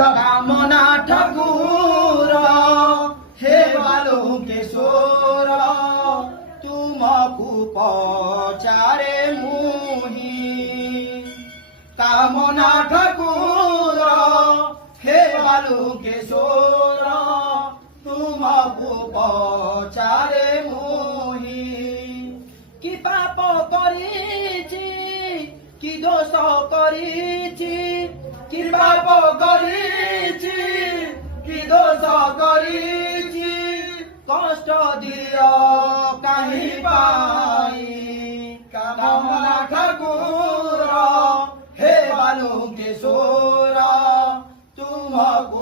কামনা ঠাকুর হে বালুকেশ্বর তুমকু পচারে মুহি কামনা ঠাকুর হে বালুকেশ্বর তুমকু পচারে মুহি কি পাপ করিছি কি দোষ করিছি কি পাপ করিছি কি দোষ করিছি কষ্ট দিও কাহি পাই কামনা ঠাকুর হে বালুকেশ্বর তুমকু